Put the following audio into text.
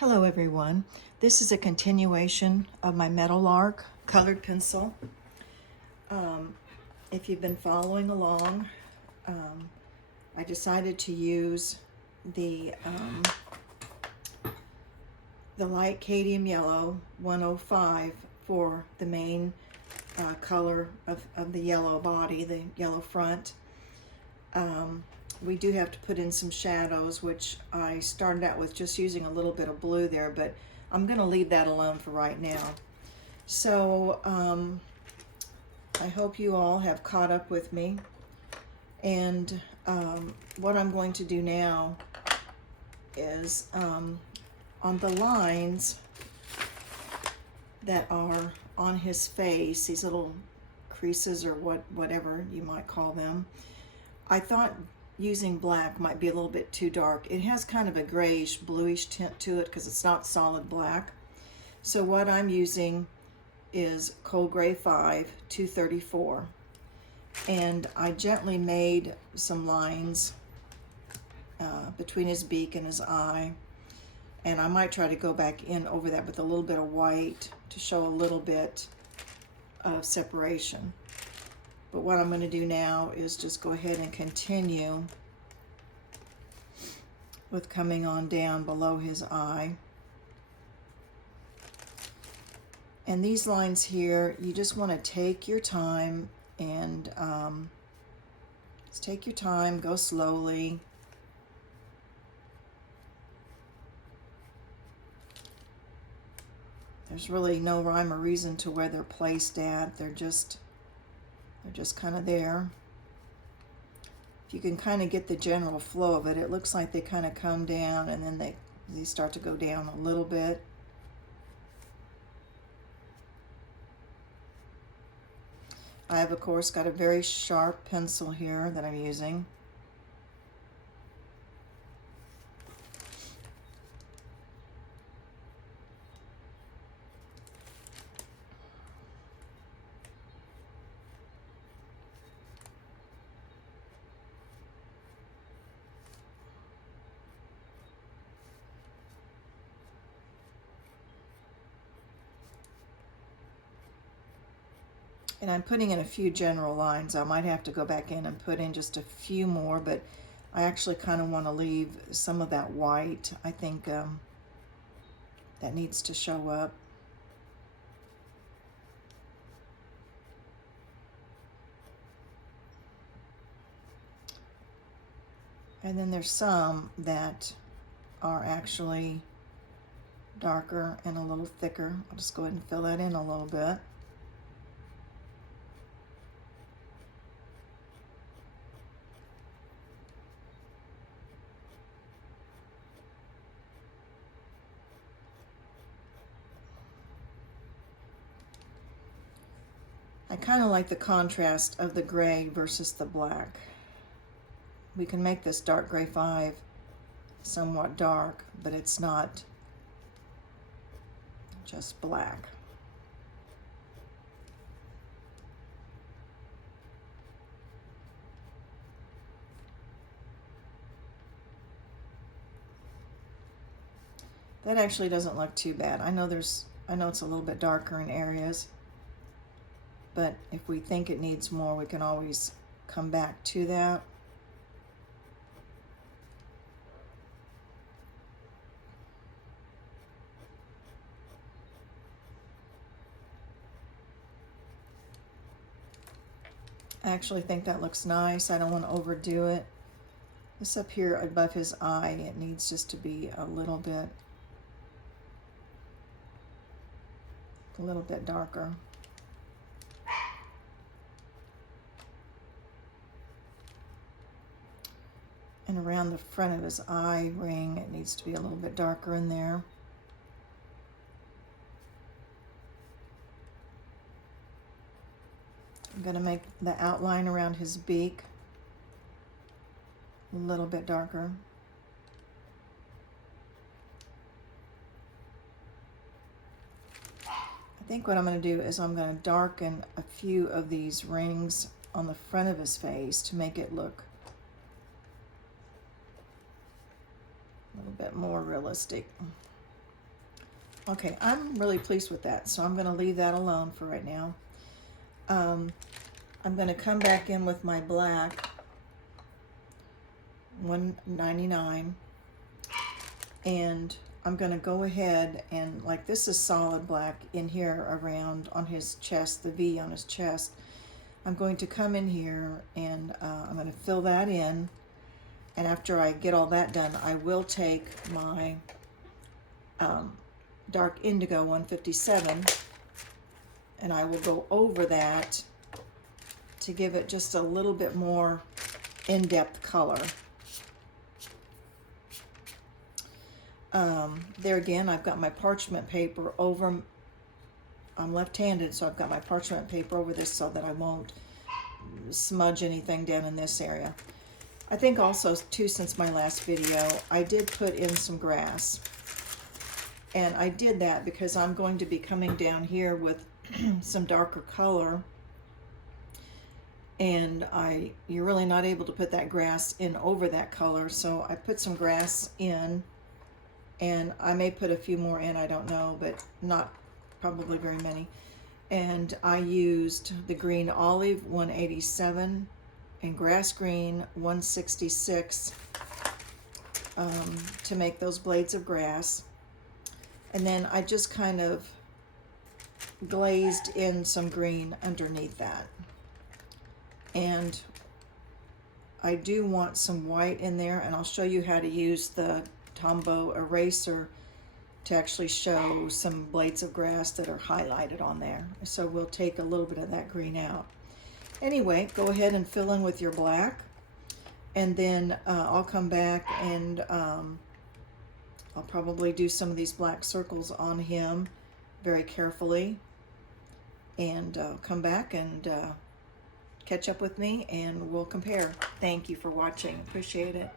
Hello everyone. This is a continuation of my Meadowlark colored pencil. If you've been following along, I decided to use the light cadmium yellow 105 for the main color of the yellow body, the yellow front. We do have to put in some shadows, which I started out with just using a little bit of blue there, but I'm going to leave that alone for right now. So I hope you all have caught up with me. And what I'm going to do now is on the lines that are on his face, these little creases or whatever you might call them, I thought using black might be a little bit too dark. It has kind of a grayish bluish tint to it because it's not solid black. So what I'm using is Cold Gray 5 234, and I gently made some lines between his beak and his eye, and I might try to go back in over that with a little bit of white to show a little bit of separation. But what I'm going to do now is just go ahead and continue with coming on down below his eye. And these lines here, you just want to take your time and just take your time, go slowly. There's really no rhyme or reason to where they're placed at. They're just kind of there. If you can kind of get the general flow of it, it looks like they kind of come down and then they start to go down a little bit. I have, of course, got a very sharp pencil here that I'm using. And I'm putting in a few general lines. I might have to go back in and put in just a few more, but I actually kind of want to leave some of that white. I think that needs to show up. And then there's some that are actually darker and a little thicker. I'll just go ahead and fill that in a little bit. I kind of like the contrast of the gray versus the black. We can make this dark gray 5 somewhat dark, but it's not just black. That actually doesn't look too bad. I know it's a little bit darker in areas, but if we think it needs more, we can always come back to that. I actually think that looks nice. I don't want to overdo it. This up here above his eye, it needs just to be a little bit darker. And around the front of his eye ring, it needs to be a little bit darker in there. I'm going to make the outline around his beak a little bit darker. I think what I'm going to do is I'm going to darken a few of these rings on the front of his face to make it look a little bit more realistic. Okay, I'm really pleased with that, so I'm going to leave that alone for right now. I'm going to come back in with my black 199, and I'm going to go ahead and, like, this is solid black in here around on his chest, the V on his chest. I'm going to come in here and I'm going to fill that in, and after I get all that done, I will take my dark indigo 157 and I will go over that to give it just a little bit more in-depth color. There again, I've got my parchment paper over. I'm left-handed, so I've got my parchment paper over this so that I won't smudge anything down in this area. I think also, too, since my last video, I did put in some grass. And I did that because I'm going to be coming down here with some darker color. And you're really not able to put that grass in over that color. So I put some grass in. And I may put a few more in, I don't know, but not probably very many. And I used the green olive 187 and grass green 166 to make those blades of grass. And then I just kind of glazed in some green underneath that. And I do want some white in there, and I'll show you how to use the Tombow eraser to actually show some blades of grass that are highlighted on there. So we'll take a little bit of that green out. Anyway, go ahead and fill in with your black, and then I'll come back and I'll probably do some of these black circles on him very carefully, and come back and catch up with me and we'll compare. Thank you for watching. Appreciate it.